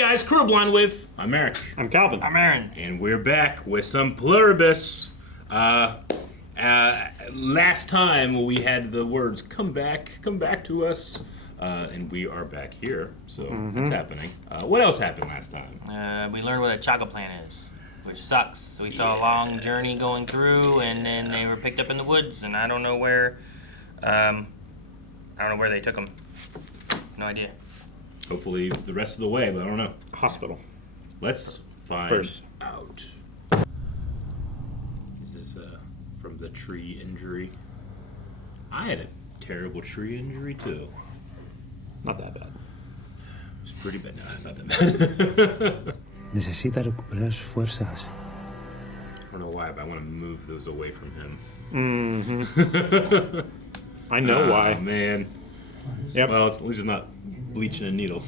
guys, Crowblind with... I'm Eric. I'm Calvin. I'm Aaron. And we're back with some Pluribus. Last time we had the words, come back to us. And we are back here, so that's happening. What else happened last time? We learned what a chaga plant is, which sucks. So we saw a long journey going through, and then they were picked up in the woods, and I don't know where they took them. No idea. Hopefully the rest of the way, but I don't know. Hospital. Let's find out. Is this from the tree injury? I had a terrible tree injury too. Not that bad. It's pretty bad. No, it's not that bad. Necesita recuperar sus fuerzas. I don't know why, but I want to move those away from him. Mm-hmm. I know why. Man. Yep. Well, at least it's not bleaching a needle.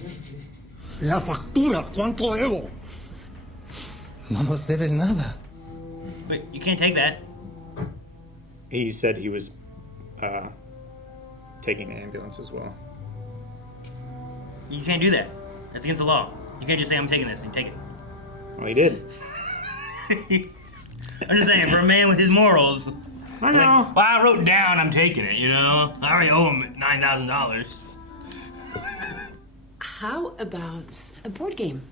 La factura, ¿cuánto debo? No nos debes nada. Wait, you can't take that. He said he was taking an ambulance as well. You can't do that. That's against the law. You can't just say, I'm taking this, and take it. Well, he did. I'm just saying, for a man with his morals... I know. Well, I wrote down I'm taking it, you know? I already owe him $9,000. How about a board game?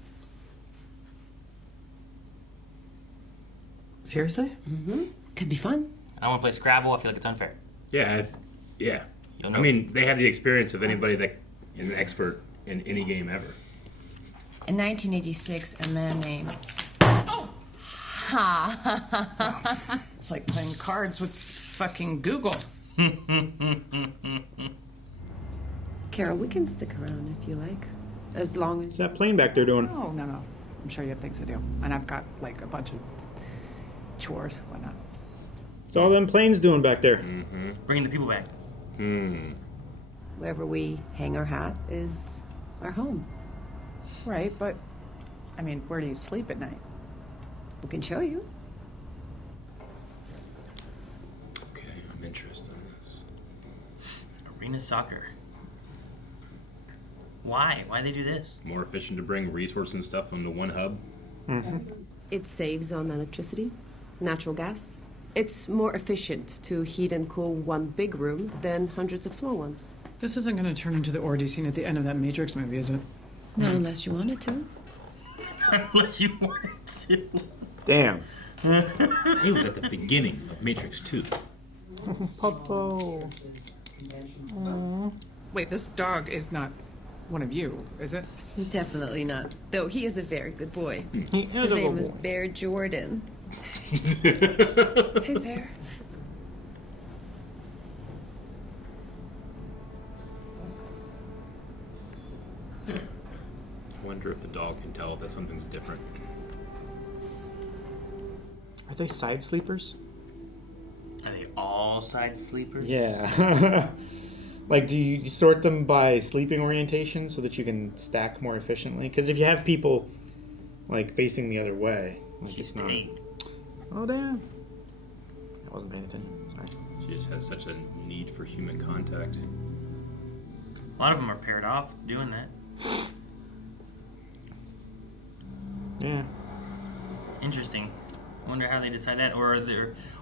Seriously? Mm-hmm. Could be fun. I want to play Scrabble. I feel like it's unfair. Yeah. You'll know. I mean, they have the experience of anybody that is an expert in any game ever. In 1986, a man named... Oh! Ha! It's like playing cards with fucking Google. Carol, we can stick around if you like. As long as... What's that plane back there doing? Oh, no. I'm sure you have things to do. And I've got, like, a bunch of chores, whatnot. What's all them planes doing back there? Bringing the people back. Wherever we hang our hat is our home. Right, but, I mean, where do you sleep at night? We can show you. Okay, I'm interested in this. Arena soccer. Why? Why'd they do this? More efficient to bring resources and stuff into one hub. It saves on electricity, natural gas. It's more efficient to heat and cool one big room than hundreds of small ones. This isn't going to turn into the orgy scene at the end of that Matrix movie, is it? Not unless you wanted to. Unless you wanted to. Damn. He was at the beginning of Matrix 2. Popo. Wait, this dog is not one of you, is it? Definitely not. Though he is a very good boy. He His is a name good is boy. Bear Jordan. Hey, Bear. I wonder if the dog can tell that something's different. Are they side sleepers? Are they all side sleepers? Yeah. Like, do you sort them by sleeping orientation so that you can stack more efficiently? Because if you have people, like, facing the other way... Like She it's not... stayed. Oh, damn. I wasn't paying attention. Sorry. She just has such a need for human contact. A lot of them are paired off doing that. Yeah. Interesting. I wonder how they decide that. Or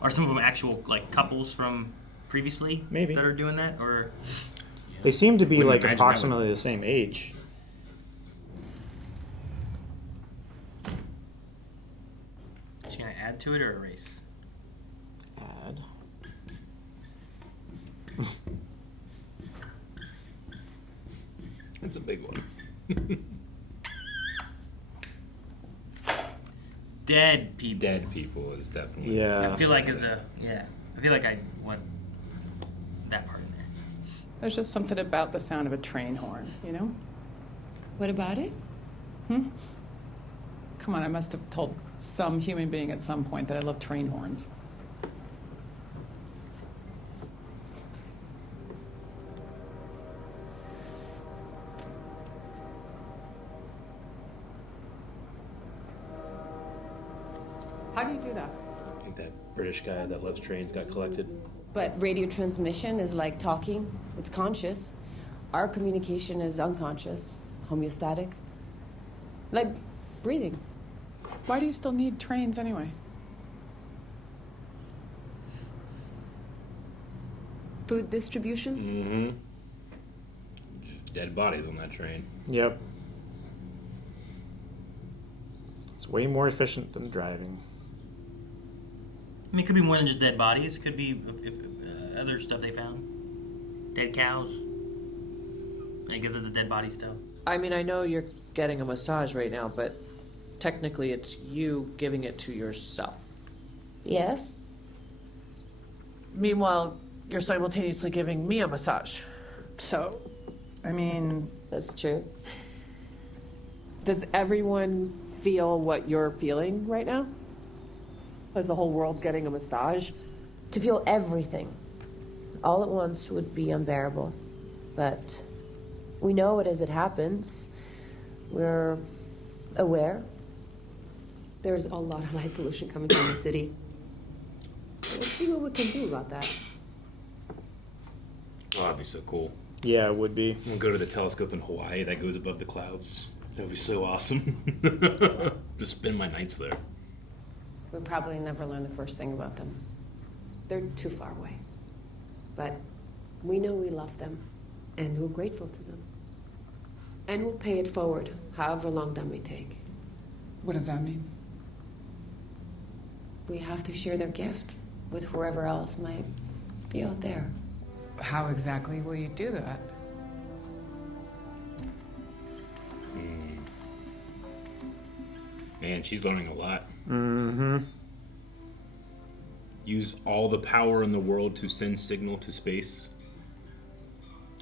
are some of them actual, like, couples from previously? Maybe. That are doing that? Or... They seem to be, Wouldn't like, imagine approximately the same age. Is she going to add to it or erase? Add. That's a big one. Dead people. Dead people is definitely... Yeah. I feel like I feel like I want that part in there. There's just something about the sound of a train horn, you know? What about it? Come on, I must have told some human being at some point that I love train horns. How do you do that? I think that British guy that loves trains got collected. But radio transmission is like talking. It's conscious. Our communication is unconscious, homeostatic. Like breathing. Why do you still need trains anyway? Food distribution? Dead bodies on that train. Yep. It's way more efficient than driving. I mean, it could be more than just dead bodies. It could be other stuff they found. Dead cows. I guess it's a dead body still. I mean, I know you're getting a massage right now, but technically it's you giving it to yourself. Yes? Meanwhile, you're simultaneously giving me a massage. So, I mean, That's true. Does everyone feel what you're feeling right now? Is the whole world getting a massage? To feel everything all at once would be unbearable. But we know it as it happens. We're aware. There's a lot of light pollution coming from the city. Let's see what we can do about that. Oh, that'd be so cool. Yeah, it would be. We'll go to the telescope in Hawaii that goes above the clouds. That would be so awesome. Just spend my nights there. We'll probably never learn the first thing about them. They're too far away. But we know we love them, and we're grateful to them. And we'll pay it forward, however long that may take. what does that mean? We have to share their gift with whoever else might be out there. How exactly will you do that? Man, she's learning a lot. Mm-hmm. Use all the power in the world to send signal to space.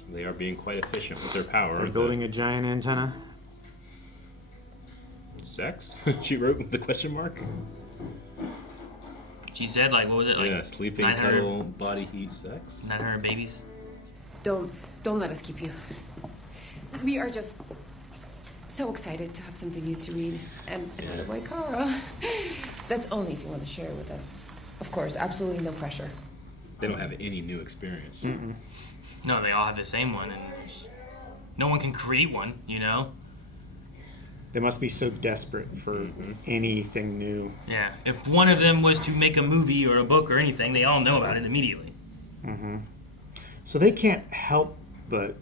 They are being quite efficient with their power. They're aren't building they? a giant antenna. Sex? She wrote with the question mark? She said, like, what was it? Like, Yeah, sleeping, 900 cuddle, body heat, sex. 900 babies. Don't let us keep you. We are just so excited to have something new to read. And another Yeah. Waikara. That's only if you want to share it with us. Of course, absolutely no pressure. They don't have any new experience. No, they all have the same one, and no one can create one, you know? They must be so desperate for anything new. Yeah. If one of them was to make a movie or a book or anything, they all know about it immediately. So they can't help but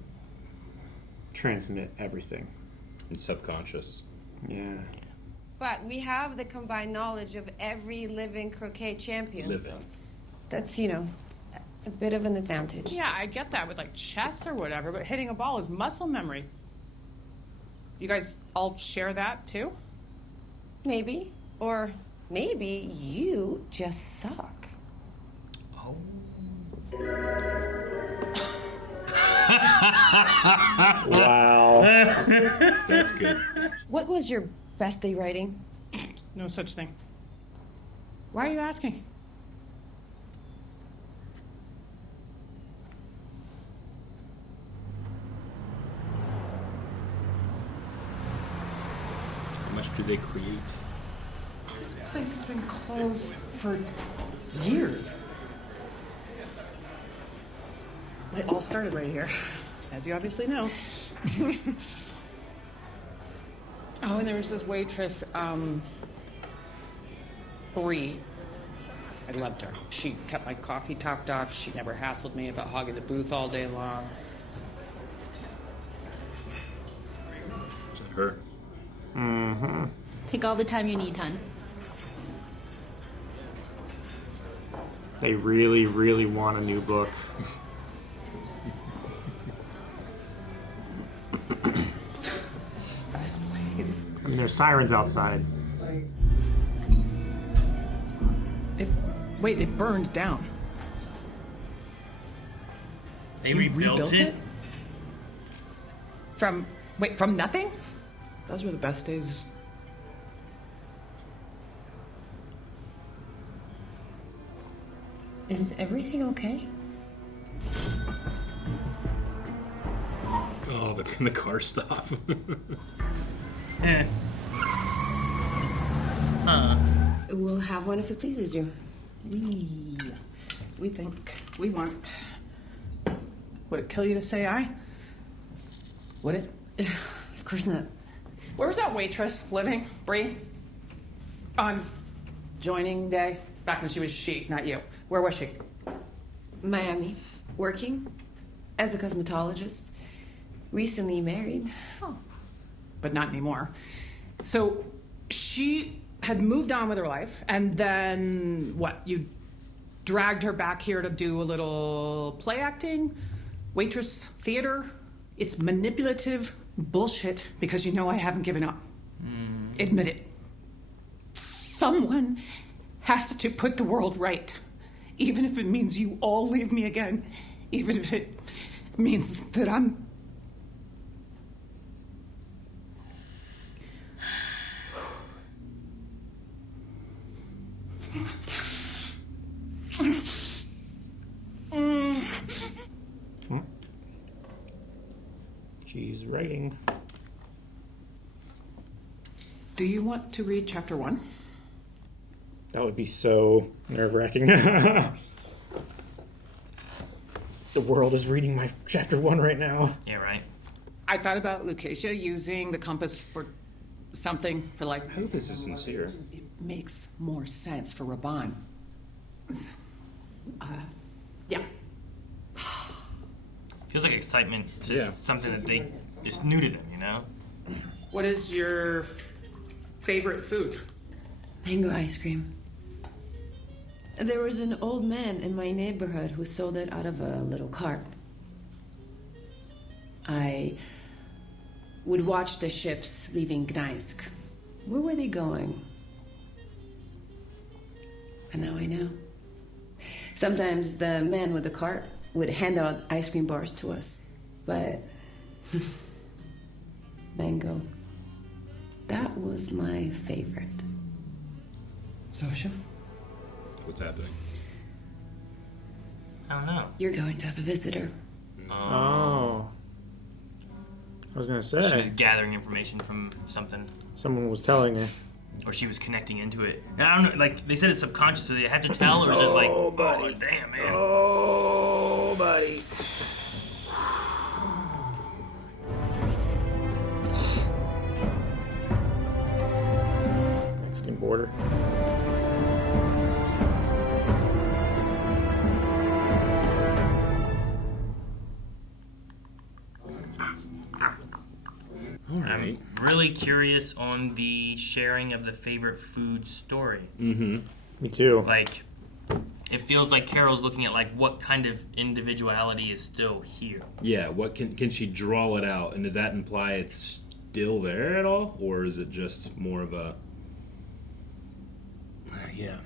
transmit everything. It's subconscious. Yeah. But we have the combined knowledge of every living croquet champion. Living. So that's, you know, a bit of an advantage. Yeah, I get that with like chess or whatever, but hitting a ball is muscle memory. You guys all share that too? Maybe. Or maybe you just suck. Oh. Wow. That's good. What was your best day writing? No such thing. Why are you asking? How much do they create? This place has been closed for years. It all started right here, as you obviously know. Oh, and there was this waitress, Bree. I loved her. She kept my coffee topped off. She never hassled me about hogging the booth all day long. Is that her? Take all the time you need, hon. They really, really want a new book. This place. I mean, there's sirens outside. Wait, they burned down. They rebuilt it? From nothing? Those were the best days. Is everything okay? Oh, the car stop. We'll have one if it pleases you. We think we want. Would it kill you to say aye? Would it? Of course not. Where was that waitress living, Bree? On joining day? Back when she was she, not you. Where was she? Miami, working as a cosmetologist. Recently married. Oh. But not anymore. So she had moved on with her life, and then what? You dragged her back here to do a little play acting? Waitress theater? It's manipulative bullshit because you know I haven't given up. Admit it. Someone has to put the world right. Even if it means you all leave me again. Even if it means that I'm... She's writing. Do you want to read chapter 1? That would be so nerve-wracking. The world is reading my chapter 1 right now. Yeah, right. I thought about Lucasia using the compass for something, for like... I hope this is sincere. It makes more sense for Raban. Yeah. Feels like excitement to something that it's new to them, you know? What is your favorite food? Mango ice cream. There was an old man in my neighborhood who sold it out of a little cart. I would watch the ships leaving Gdańsk. Where were they going? And now I know. Sometimes the man with the cart would hand out ice cream bars to us. But mango, that was my favorite. Sasha? What's happening? I don't know. You're going to have a visitor. Oh. I was gonna She was say. gathering information from something. Someone was telling her. Or she was connecting into it. And I don't know, like, they said it's subconscious, so they have to tell, or is it like, oh, damn, man. Oh, buddy. Mexican border. I'm really curious on the sharing of the favorite food story. Mm-hmm. Me too. Like, it feels like Carol's looking at, like, what kind of individuality is still here. Yeah, what can she draw it out? And does that imply it's still there at all? Or is it just more of a... Yeah,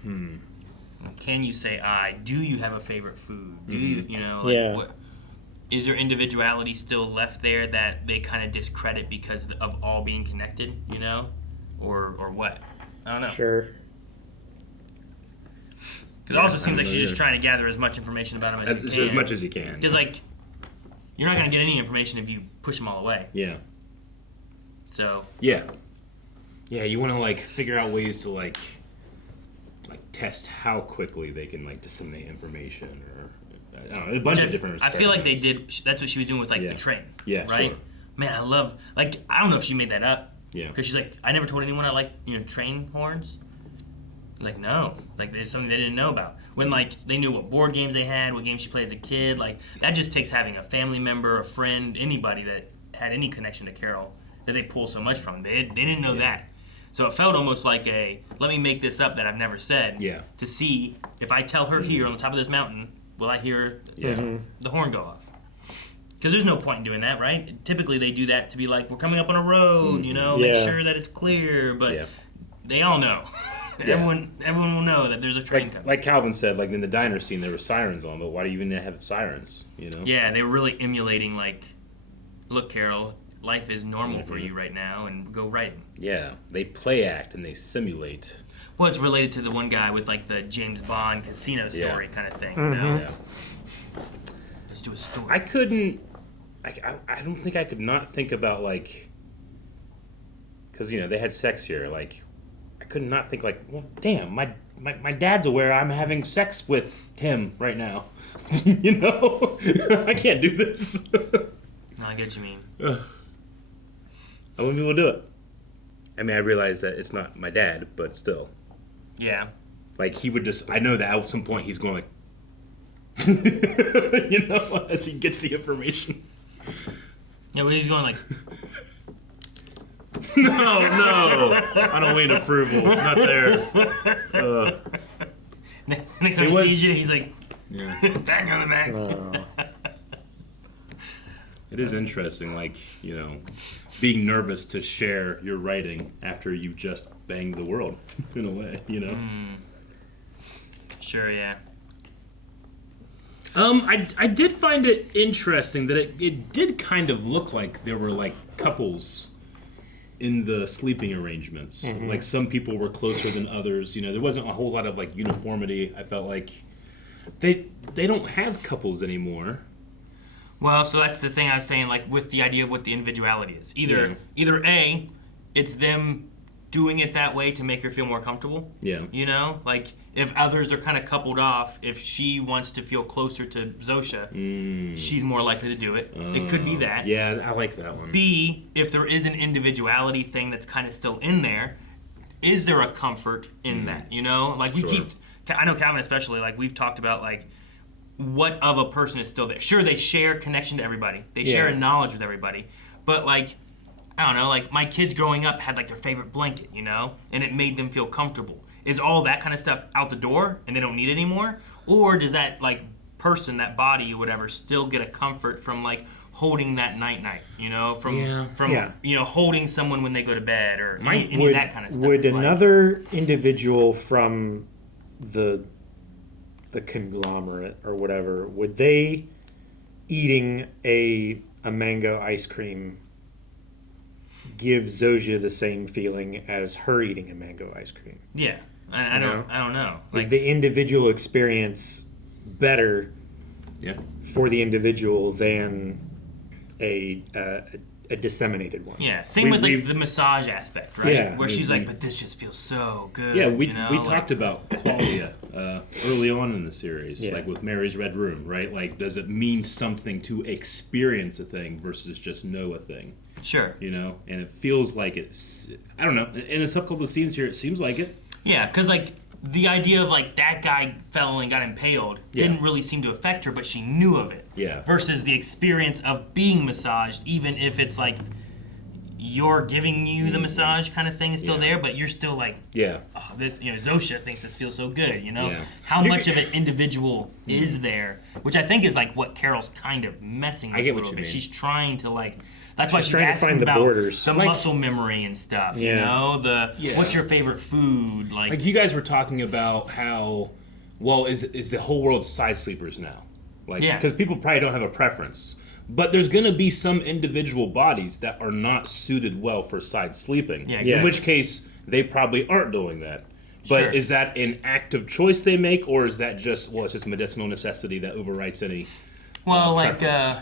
Can you say I? Do you have a favorite food? Do you, you know, like, Yeah. what... Is there individuality still left there that they kind of discredit because of all being connected, you know? Or what? I don't know. Sure. Because it also seems like she's just trying to gather as much information about him as you can. As much as you can. Because, like, you're not going to get any information if you push them all away. Yeah. So... Yeah. Yeah, you want to, like, figure out ways to, like test how quickly they can, like, disseminate information or... I don't know, a bunch of different I feel like they did. That's what she was doing with like the train. Yeah, right. Sure. Man, I love. Like, I don't know if she made that up. Yeah. Because she's like, I never told anyone I like train horns. Like, no, like there's something they didn't know about. When like they knew what board games they had, what games she played as a kid. Like that just takes having a family member, a friend, anybody that had any connection to Carol that they pull so much from. They didn't know that. So it felt almost like a let me make this up that I've never said. Yeah. To see if I tell her here on the top of this mountain. Will I hear the horn go off? Because there's no point in doing that, right? Typically they do that to be like, we're coming up on a road, you know, make sure that it's clear. But they all know. Everyone will know that there's a train coming. Like Calvin said, like in the diner scene, there were sirens on, but why do you even have sirens, you know? Yeah, they were really emulating like, look, Carol, life is normal for you right now, and go writing. Yeah, they play act and they simulate. Well, it's related to the one guy with like the James Bond casino story kind of thing. You Mm-hmm. know? Yeah. Let's do a story. I couldn't. I don't think I could not think about like. Because they had sex here. Like, I could not think like, well, damn, my dad's aware I'm having sex with him right now. You know, I can't do this. No, I get what you mean. I wouldn't be able to do it. I mean, I realize that it's not my dad, but still. Yeah. Like, he would just, I know that at some point he's going like, as he gets the information. Yeah, but he's going like, no, I don't wait approval. Not there. Next time he sees you, he's like, bang you on the back. It is interesting, being nervous to share your writing after you just banged the world, in a way, Sure, yeah. I did find it interesting that it did kind of look like there were, couples in the sleeping arrangements. Mm-hmm. Like, some people were closer than others. There wasn't a whole lot of, uniformity. I felt like they don't have couples anymore. Well, so that's the thing I was saying, with the idea of what the individuality is. Either A, it's them doing it that way to make her feel more comfortable. Yeah. If others are kind of coupled off, if she wants to feel closer to Zosha, she's more likely to do it. It could be that. Yeah, I like that one. B, if there is an individuality thing that's kind of still in there, is there a comfort in that? We keep, I know Calvin especially, we've talked about, what of a person is still there. Sure, they share connection to everybody. They share knowledge with everybody. But, I don't know, my kids growing up had, their favorite blanket, and it made them feel comfortable. Is all that kind of stuff out the door and they don't need it anymore? Or does that, person, that body or whatever, still get a comfort from, holding that night-night, holding someone when they go to bed or any of that kind of stuff? Would another individual from the conglomerate or whatever, would they eating a mango ice cream give Zosha the same feeling as her eating a mango ice cream? Yeah, I don't know. Is the individual experience better for the individual than a disseminated one? Yeah, same with the massage aspect, right? Yeah, where she's like, but this just feels so good. Yeah, we talked about qualia early on in the series, with Mary's Red Room, right? Does it mean something to experience a thing versus just know a thing? Sure. And it feels like it's, I don't know, in the subculture scenes here, it seems like it. Yeah, because the idea of that guy fell and got impaled didn't really seem to affect her, but she knew of it. Yeah. Versus the experience of being massaged, even if it's you're giving you the massage kind of thing is still there, but you're still oh, this, Zosha thinks this feels so good, How much of an individual is there? Which I think is what Carol's kind of messing with I get a what little you bit. mean. She's trying to that's why she's trying to asking find the about borders. the muscle memory and stuff, what's your favorite food? You guys were talking about how, is the whole world side sleepers now? Because people probably don't have a preference. But there's going to be some individual bodies that are not suited well for side sleeping. Yeah, In which case, they probably aren't doing that. But is that an active choice they make, or is that just, it's just medicinal necessity that overwrites any preference,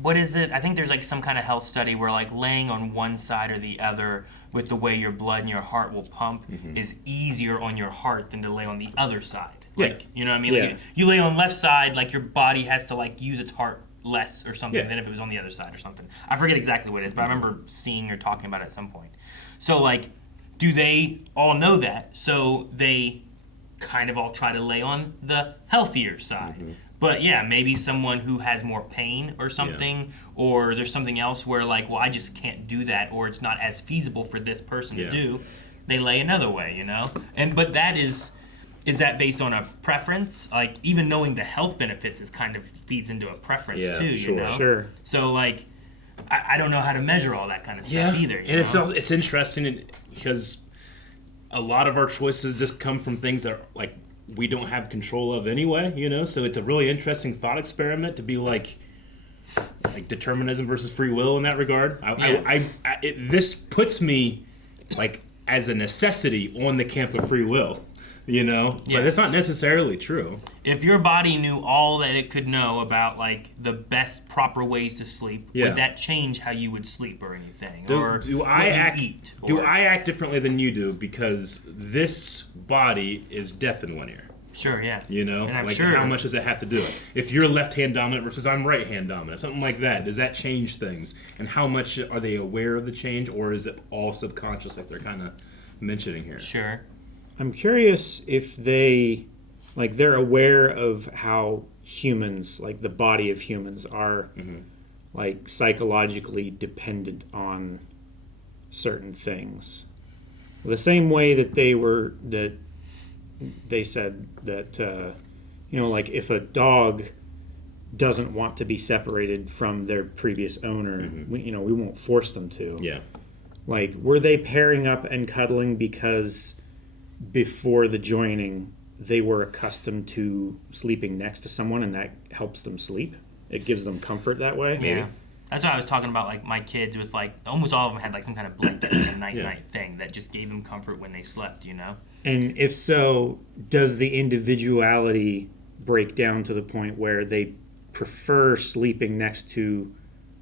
what is it? I think there's some kind of health study where laying on one side or the other with the way your blood and your heart will pump is easier on your heart than to lay on the other side. You know what I mean? You lay on left side, your body has to use its heart less or something than if it was on the other side or something. I forget exactly what it is, but I remember seeing or talking about it at some point. So do they all know that? So they kind of all try to lay on the healthier side. But maybe someone who has more pain or something, or there's something else where I just can't do that, or it's not as feasible for this person to do. They lay another way, but that is that based on a preference? Even knowing the health benefits is kind of feeds into a preference too, Sure. So I don't know how to measure all that kind of stuff either. And it's interesting because a lot of our choices just come from things that we don't have control of anyway, So it's a really interesting thought experiment to be determinism versus free will in that regard. This puts me as a necessity on the camp of free will, But it's not necessarily true. If your body knew all that it could know about the best proper ways to sleep, would that change how you would sleep or anything? Do I act differently than you do because this body is deaf in one ear? Sure, yeah. You know, And I'm like sure how much does it have to do it? If you're left-hand dominant versus I'm right-hand dominant, something like that, does that change things? And how much are they aware of the change, or is it all subconscious, like they're kind of mentioning here? Sure. I'm curious if they're aware of how humans, like the body of humans, are like psychologically dependent on certain things. The same way that they said that, like if a dog doesn't want to be separated from their previous owner, we won't force them to. Yeah. Like, were they pairing up and cuddling because before the joining they were accustomed to sleeping next to someone and that helps them sleep? It gives them comfort that way? Yeah. That's why I was talking about, like, my kids with, like, almost all of them had, like, some kind of blanket, like a night-night thing that just gave them comfort when they slept, you know? And if so, does the individuality break down to the point where they prefer sleeping next to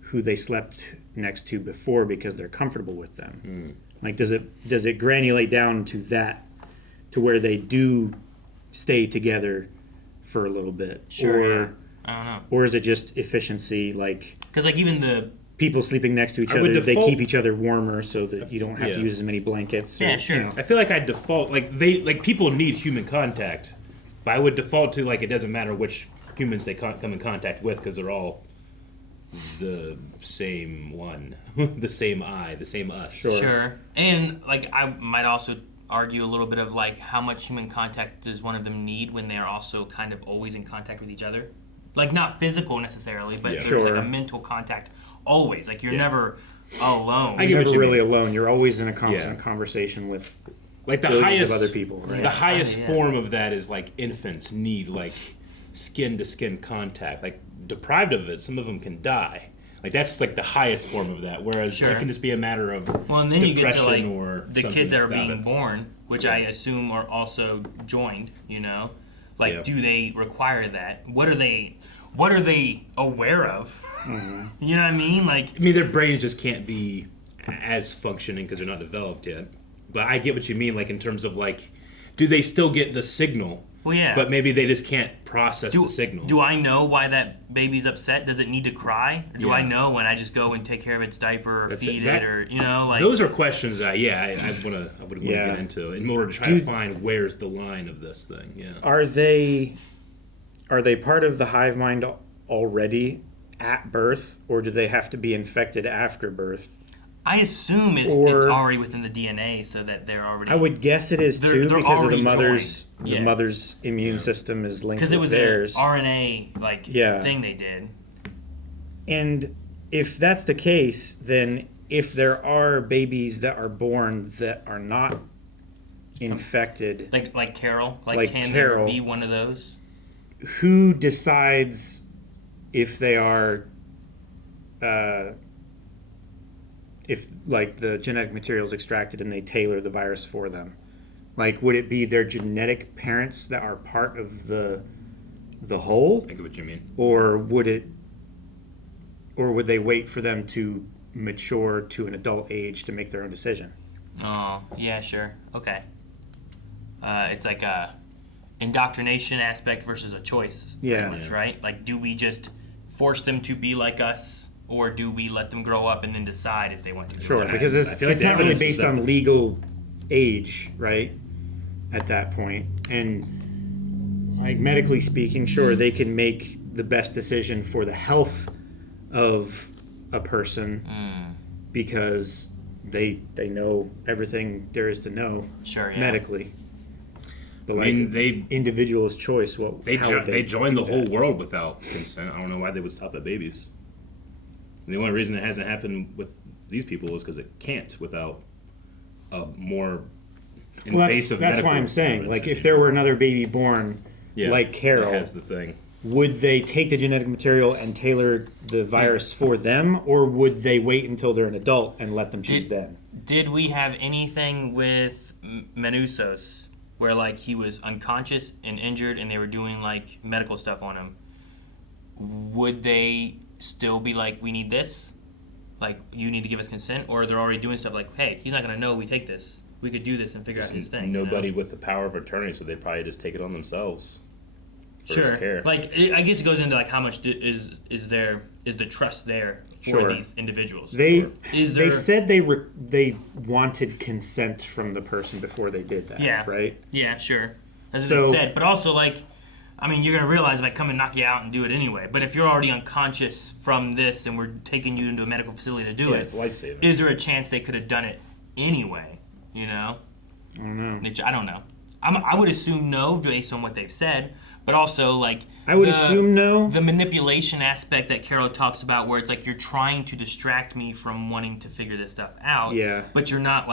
who they slept next to before because they're comfortable with them? Like, does it granulate down to that, to where they do stay together for a little bit? Sure, or yeah. I don't know. Or is it just efficiency, like... Because, like, even the... people sleeping next to each other, they keep each other warmer so that you don't have to use as many blankets. Yeah, sure. I feel like I default, people need human contact, but I would default to, like, it doesn't matter which humans they come in contact with because they're all the same one, the same I, the same us. Sure. And, like, I might also argue a little bit of, like, how much human contact does one of them need when they are also kind of always in contact with each other? Like, not physical necessarily, but there's like a mental contact always. Like, you're never alone. You're never really alone. You're always in a constant conversation with like the billions highest of other people. Right? The highest form of that is like infants need like skin to skin contact. Like, deprived of it, some of them can die. Like, that's like the highest form of that. Whereas it can just be a matter of and then you get to like or the kids that are being born, which I assume are also joined. You know, like do they require that? What are they aware of? You know what I mean? Like, their brains just can't be as functioning because they're not developed yet. But I get what you mean. Like, in terms of like, do they still get the signal? Well, yeah. But maybe they just can't process the signal. Do I know why that baby's upset? Does it need to cry? Or do I know when I just go and take care of its diaper or feed it, or like those are questions I would get into in order to try to find where's the line of this thing. Yeah. Are they part of the hive mind already at birth, or do they have to be infected after birth? I assume it's already within the DNA, so that they're already. I would guess it is too, because of the mother's immune system is linked with theirs. Because it was an RNA thing they did. And if that's the case, then if there are babies that are born that are not infected, like Carol, can Carol, there be one of those? Who decides if they are? If like the genetic material is extracted and they tailor the virus for them, like would it be their genetic parents that are part of the whole? I get what you mean. Or would they wait for them to mature to an adult age to make their own decision? Oh, yeah, sure. Okay. It's like a indoctrination aspect versus a choice. Yeah. Much, right? Like, do we just force them to be like us? Or do we let them grow up and then decide if they want to? Sure, because it's not really based on legal age, right? At that point, and like medically speaking, sure, they can make the best decision for the health of a person because they know everything there is to know medically. But individual's choice. They joined the whole world without consent. I don't know why they would stop at babies. And the only reason it hasn't happened with these people is because it can't without a more invasive. That's why I'm saying, like, if there were another baby born like Carol, that's the thing. Would they take the genetic material and tailor the virus for them, or would they wait until they're an adult and let them choose then? Did we have anything with Menusos where like he was unconscious and injured and they were doing like medical stuff on him? Would they still be like, we need this? Like, you need to give us consent? Or they're already doing stuff like, hey, he's not going to know we take this. we could do this and figure out his thing. Nobody with the power of attorney, so they'd probably just take it on themselves. For Sure. his care. Like, I guess it goes into like how much is the trust there for these individuals? They Is there... they said they wanted consent from the person before they did that. Yeah. Right. Yeah. Sure. As they said, but also like, I mean, you're gonna realize if I come and knock you out and do it anyway. But if you're already unconscious from this and we're taking you into a medical facility to do it, it's life-saving. Is there a chance they could have done it anyway? You know? I don't know. I don't know. I would assume no based on what they've said. But also, like... I would assume no. The manipulation aspect that Carol talks about where it's like you're trying to distract me from wanting to figure this stuff out. Yeah. But you're not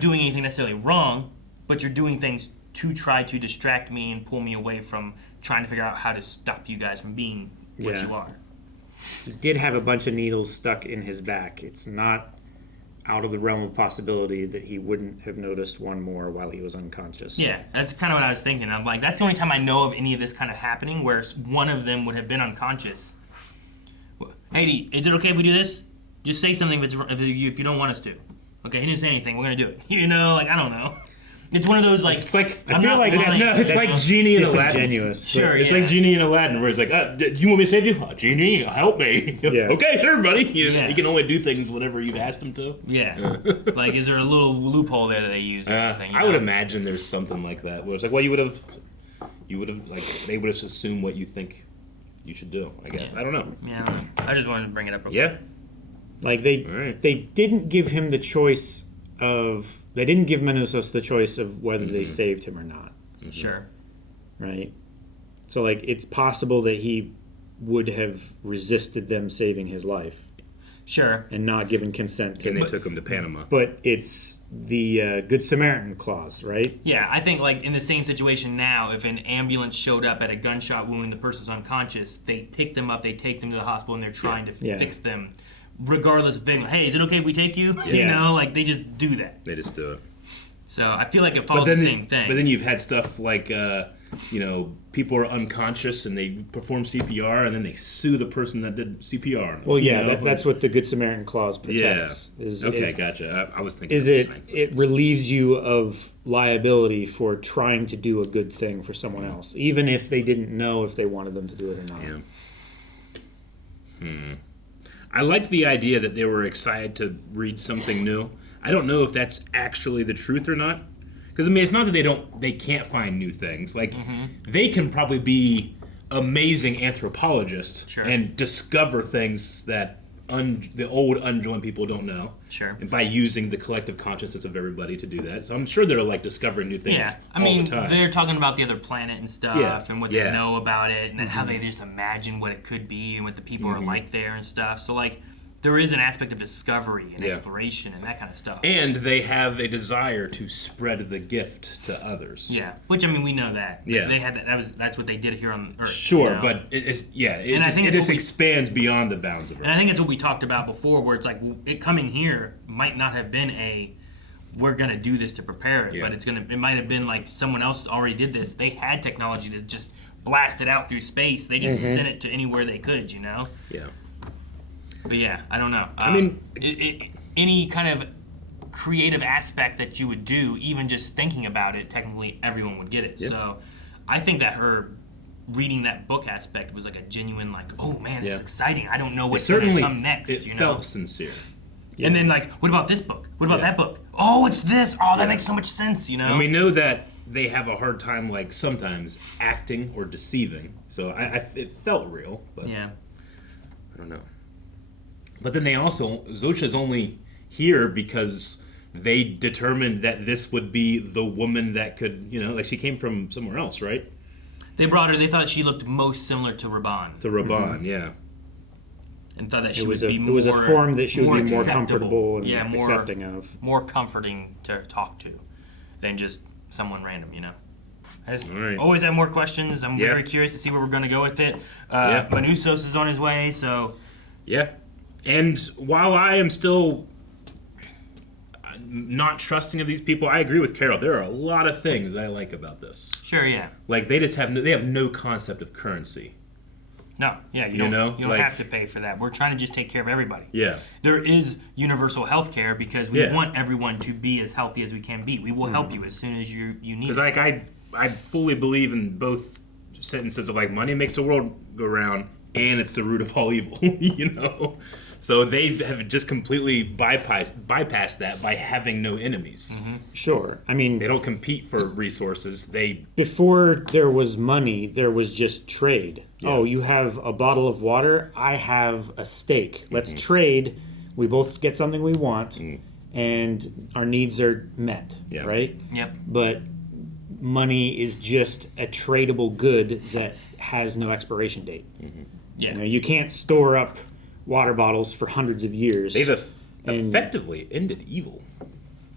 doing anything necessarily wrong, but you're doing things to try to distract me and pull me away from trying to figure out how to stop you guys from being what you are. He did have a bunch of needles stuck in his back. It's not out of the realm of possibility that he wouldn't have noticed one more while he was unconscious. Yeah, that's kind of what I was thinking. I'm like, that's the only time I know of any of this kind of happening where one of them would have been unconscious. Hey, is it okay if we do this? Just say something if you don't want us to. Okay, he didn't say anything. We're going to do it. You know, like, I don't know. It's one of those, like... It's like... I feel like... It's like Genie in Aladdin. Disingenuous. Sure, It's like Genie in Aladdin, where it's like, do you want me to save you? Oh, Genie, help me. Yeah. Okay, sure, buddy. He can only do things whenever you've asked him to. Yeah. Like, is there a little loophole there that they use or anything? I would imagine there's something like that, where it's like, well, you would have, like, they would have assumed what you think you should do, I guess. I don't know. Yeah, I don't know. I just wanted to bring it up real quick. Like, they didn't give him the choice of... They didn't give Menusos the choice of whether they saved him or not. Mm-hmm. Sure. Right? So, like, it's possible that he would have resisted them saving his life. Sure. And not given consent to... And they took him to Panama. But it's the Good Samaritan clause, right? Yeah, I think, like, in the same situation now, if an ambulance showed up at a gunshot wound and the person's unconscious, they pick them up, they take them to the hospital, and they're trying to fix them. Regardless of being, hey, is it okay if we take you? Yeah. You know, like, they just do that. They just do it. So I feel like it follows the same thing. But then you've had stuff like, people are unconscious and they perform CPR and then they sue the person that did CPR. Well, yeah, that's what the Good Samaritan clause protects. Yeah. Gotcha. I was thinking. It relieves you of liability for trying to do a good thing for someone else, even if they didn't know if they wanted them to do it or not. Yeah. I liked the idea that they were excited to read something new. I don't know if that's actually the truth or not. Because, I mean, it's not that they can't find new things. Like, they can probably be amazing anthropologists and discover things that the old unjoined people don't know. Sure. And by using the collective consciousness of everybody to do that. So I'm sure they're, like, discovering new things all the time. They're talking about the other planet and stuff and what they know about it and how they just imagine what it could be and what the people are like there and stuff. So, like, there is an aspect of discovery and exploration and that kind of stuff. And they have a desire to spread the gift to others. Yeah, which, I mean, we know that. Yeah. They had that's what they did here on Earth. Sure, you know? but it just expands beyond the bounds of Earth. And I think it's what we talked about before, where it's like, it coming here might not have been we're going to do this to prepare it, but it might have been like someone else already did this. They had technology to just blast it out through space. They just sent it to anywhere they could, you know? Yeah. But yeah, I don't know. I mean, any kind of creative aspect that you would do, even just thinking about it, technically everyone would get it. Yeah. So I think that her reading that book aspect was like a genuine, like, oh man, this is exciting. I don't know what's going to come next. It felt sincere. Yeah. And then, like, what about this book? What about that book? Oh, it's this. Oh, that makes so much sense, you know? And we know that they have a hard time, like, sometimes acting or deceiving. So it felt real. But I don't know. But then Zosha's only here because they determined that this would be the woman that could, like she came from somewhere else, right? They brought her, they thought she looked most similar to Raban. Yeah. And thought that she would be more... It was a form that she would be more acceptable. comfortable and accepting of. More comforting to talk to than just someone random, you know? I just always have more questions. I'm very curious to see where we're going to go with it. Menusos is on his way, so... Yeah. And while I am still not trusting of these people, I agree with Carol. There are a lot of things I like about this. Sure, yeah. Like they have no concept of currency. No, yeah, you don't have to pay for that. We're trying to just take care of everybody. Yeah. There is universal health care because we want everyone to be as healthy as we can be. We will help you as soon as you need it. Because like I fully believe in both sentences of like money makes the world go round and it's the root of all evil, you know? So they have just completely bypassed that by having no enemies. Mm-hmm. Sure. I mean, they don't compete for resources. Before there was money, there was just trade. Yeah. Oh, you have a bottle of water, I have a steak. Let's trade. We both get something we want, and our needs are met, right? Yep. But money is just a tradable good that has no expiration date. Yeah. You know, you can't store up water bottles for hundreds of years. They've effectively ended evil.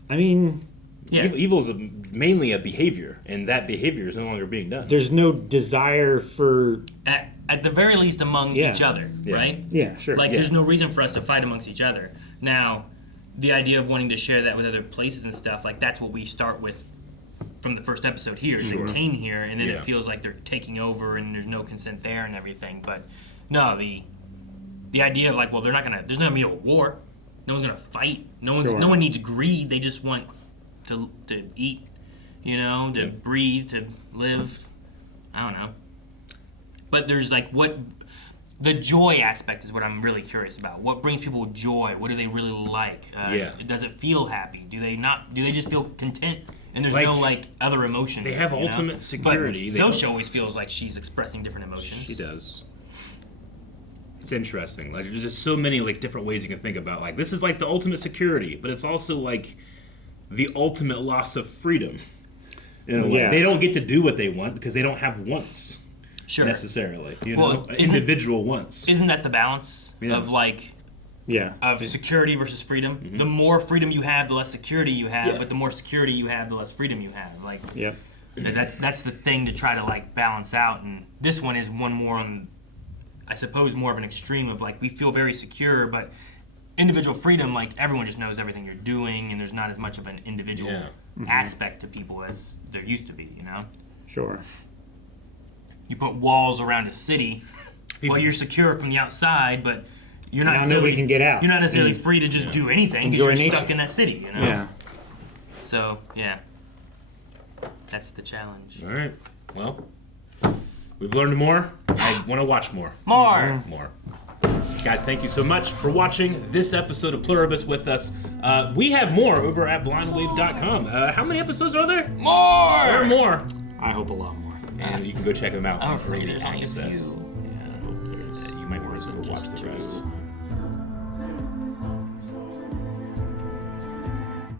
I mean, evil is mainly a behavior, and that behavior is no longer being done. There's no desire for... At the very least among each other, right? Yeah, sure. Like, there's no reason for us to fight amongst each other. Now, the idea of wanting to share that with other places and stuff, like, that's what we start with from the first episode here. Sure. They came here, and then it feels like they're taking over, and there's no consent there and everything. But, no, the idea of, like, well, there's not going to be a war. No one's going to fight. No one needs greed. They just want to eat, you know, to breathe, to live. I don't know. But there's like the joy aspect is what I'm really curious about. What brings people joy? What do they really like? Does it feel happy? Do they just feel content? And there's no like other emotion. They have ultimate security. But Zoe always feels like she's expressing different emotions. She does. It's interesting. Like there's just so many like different ways you can think about. Like this is like the ultimate security, but it's also like the ultimate loss of freedom. In a way. They don't get to do what they want because they don't have wants. Sure. Necessarily, you know, individual wants. Isn't that the balance of like, of security versus freedom? Mm-hmm. The more freedom you have, the less security you have. But the more security you have, the less freedom you have. Like, that's the thing to try to like balance out. And this one is one more on, I suppose, more of an extreme of like we feel very secure, but individual freedom, like everyone just knows everything you're doing, and there's not as much of an individual aspect to people as there used to be. You know. Sure. You put walls around a city, well, you're secure from the outside, but you're not necessarily, nobody can get out. You're not necessarily free to just do anything because you're stuck in that city, you know? Yeah. So, that's the challenge. All right. Well, we've learned more. I want to watch more. More. Guys, thank you so much for watching this episode of Pluribus with us. We have more over at blindwave.com. How many episodes are there? More! There are more. I hope a lot more. And you can go check them out. I'm afraid there's only a few. You might want to go watch the rest.